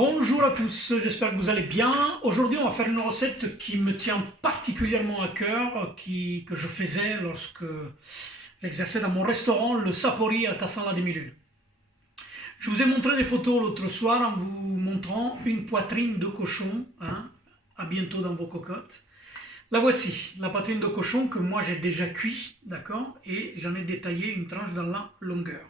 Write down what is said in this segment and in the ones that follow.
Bonjour à tous, j'espère que vous allez bien. Aujourd'hui, on va faire une recette qui me tient particulièrement à cœur, que je faisais lorsque j'exerçais dans mon restaurant, le Sapori à Tassin-la des Mille. Je vous ai montré des photos l'autre soir en vous montrant une poitrine de cochon, à bientôt dans vos cocottes. La voici, la poitrine de cochon que moi j'ai déjà cuit, d'accord, et j'en ai détaillé une tranche dans la longueur.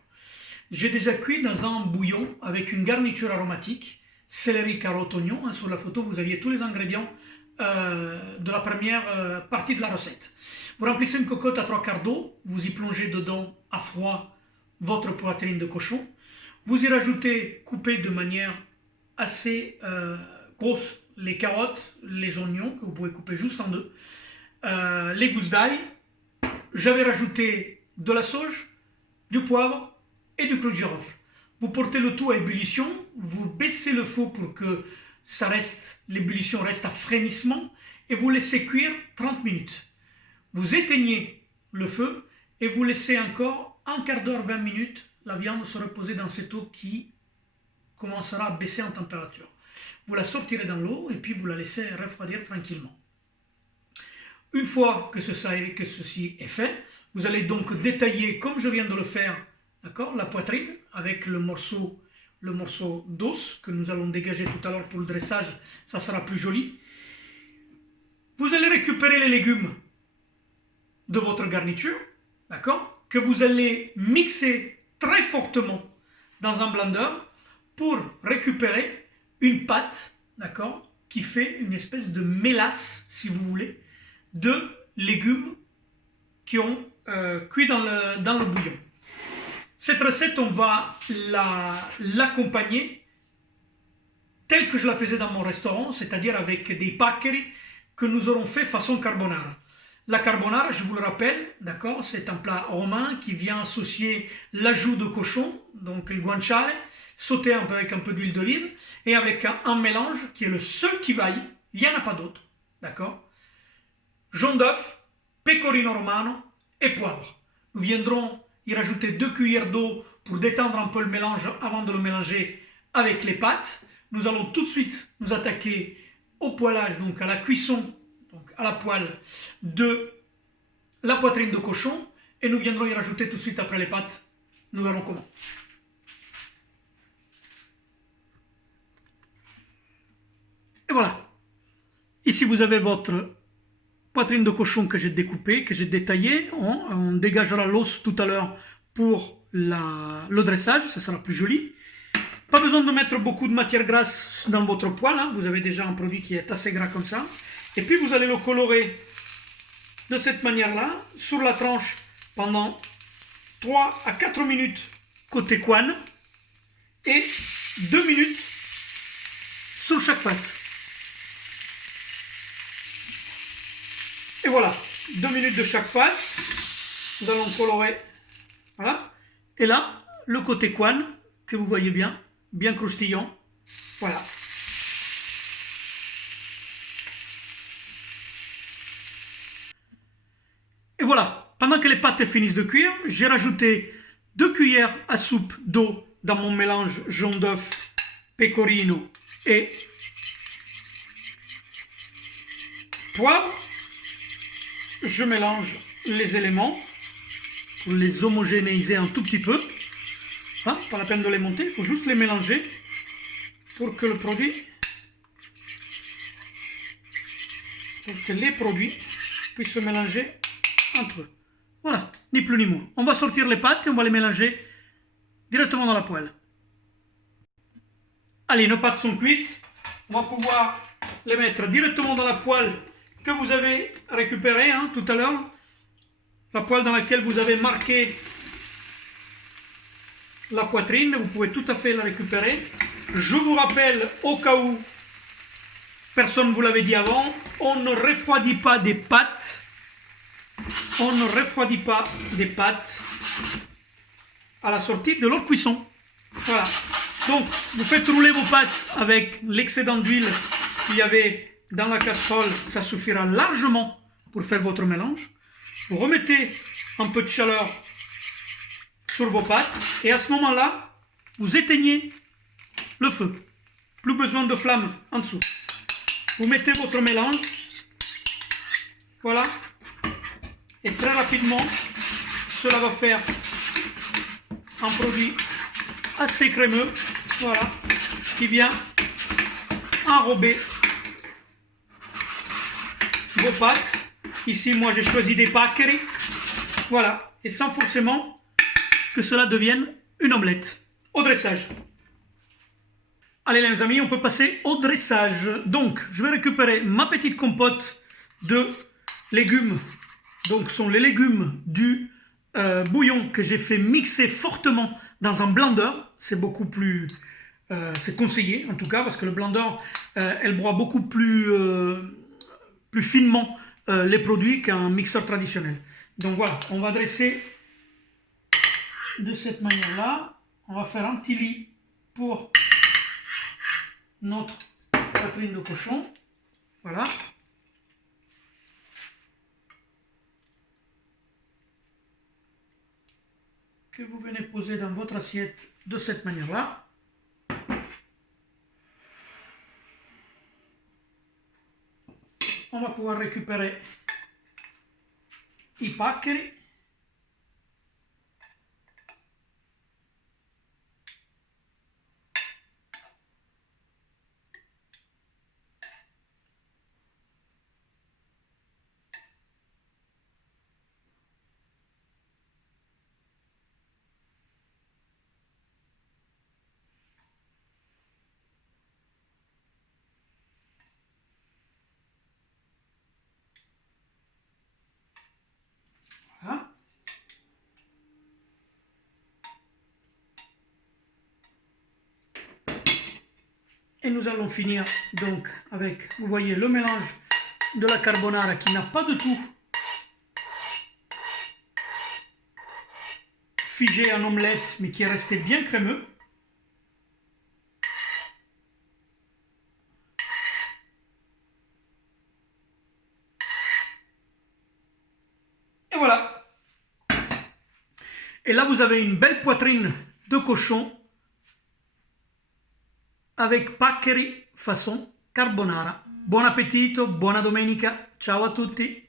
J'ai déjà cuit dans un bouillon avec une garniture aromatique, céleri, carotte, oignon. Sur la photo, vous aviez tous les ingrédients de la première partie de la recette. Vous remplissez une cocotte à 3/4 d'eau, vous y plongez dedans à froid votre poitrine de cochon. Vous y rajoutez, coupé de manière assez grosse, les carottes, les oignons, que vous pouvez couper juste en deux, les gousses d'ail. J'avais rajouté de la sauge, du poivre et du clou de girofle. Vous portez le tout à ébullition, vous baissez le feu pour que l'ébullition reste à frémissement et vous laissez cuire 30 minutes. Vous éteignez le feu et vous laissez encore un quart d'heure, 20 minutes, la viande se reposer dans cette eau qui commencera à baisser en température. Vous la sortirez dans l'eau et puis vous la laissez refroidir tranquillement. Une fois que ceci est fait, vous allez donc détailler, comme je viens de le faire, d'accord, la poitrine avec le morceau d'os que nous allons dégager tout à l'heure pour le dressage, ça sera plus joli. Vous allez récupérer les légumes de votre garniture, d'accord, que vous allez mixer très fortement dans un blender pour récupérer une pâte, d'accord, qui fait une espèce de mélasse, si vous voulez, de légumes qui ont cuit dans le bouillon. Cette recette, on va l'accompagner telle que je la faisais dans mon restaurant, c'est-à-dire avec des paccheri que nous aurons fait façon carbonara. La carbonara, je vous le rappelle, d'accord, c'est un plat romain qui vient associer l'ajout de cochon, donc le guanciale, sauté un peu avec un peu d'huile d'olive, et avec un mélange qui est le seul qui vaille, il n'y en a pas d'autre, d'accord. Jaune d'œuf, pecorino romano et poivre. Nous viendrons y rajouter 2 cuillères d'eau pour détendre un peu le mélange avant de le mélanger avec les pâtes. Nous allons tout de suite nous attaquer au poêlage, donc à la cuisson, donc à la poêle de la poitrine de cochon, et nous viendrons y rajouter tout de suite après les pâtes. Nous verrons comment. Et voilà. Ici vous avez votre poitrine de cochon que j'ai découpée, que j'ai détaillée. On dégagera l'os tout à l'heure pour le dressage, ça sera plus joli. Pas besoin de mettre beaucoup de matière grasse dans votre poêle, vous avez déjà un produit qui est assez gras comme ça. Et puis vous allez le colorer de cette manière-là, sur la tranche pendant 3 à 4 minutes côté couenne et 2 minutes sur chaque face. Et voilà, 2 minutes de chaque face, nous allons colorer, voilà. Et là, le côté couenne, que vous voyez bien croustillant, voilà. Et voilà, pendant que les pâtes finissent de cuire, j'ai rajouté 2 cuillères à soupe d'eau dans mon mélange jaune d'œuf, pecorino et poivre. Je mélange les éléments pour les homogénéiser un tout petit peu. Pas la peine de les monter, il faut juste les mélanger pour que les produits puissent se mélanger entre eux. Voilà, ni plus ni moins. On va sortir les pâtes et on va les mélanger directement dans la poêle. Allez, nos pâtes sont cuites. On va pouvoir les mettre directement dans la poêle que vous avez récupéré tout à l'heure, la poêle dans laquelle vous avez marqué la poitrine, vous pouvez tout à fait la récupérer. Je vous rappelle, au cas où personne ne vous l'avait dit avant, on ne refroidit pas des pâtes, à la sortie de leur cuisson. Voilà, donc vous faites rouler vos pâtes avec l'excédent d'huile qu'il y avait dans la casserole, ça suffira largement pour faire votre mélange. Vous remettez un peu de chaleur sur vos pâtes et à ce moment-là, vous éteignez le feu. Plus besoin de flamme en dessous. Vous mettez votre mélange. Voilà. Et très rapidement, cela va faire un produit assez crémeux. Voilà. Qui vient enrober vos pâtes. Ici, moi, j'ai choisi des paccheri. Voilà. Et sans forcément que cela devienne une omelette. Au dressage. Allez les amis, on peut passer au dressage. Donc, je vais récupérer ma petite compote de légumes. Donc, ce sont les légumes du bouillon que j'ai fait mixer fortement dans un blender. C'est beaucoup plus... c'est conseillé en tout cas parce que le blender, elle broie beaucoup plus finement les produits qu'un mixeur traditionnel. Donc voilà, on va dresser de cette manière-là. On va faire un petit lit pour notre poitrine de cochon. Voilà. Que vous venez poser dans votre assiette de cette manière-là. On va pouvoir récupérer i paccheri. Voilà. Et nous allons finir donc avec, vous voyez, le mélange de la carbonara qui n'a pas de tout figé en omelette, mais qui est resté bien crémeux. Et voilà. Et là, vous avez une belle poitrine de cochon avec paccheri façon carbonara. Buon appetito, buona domenica, ciao a tutti!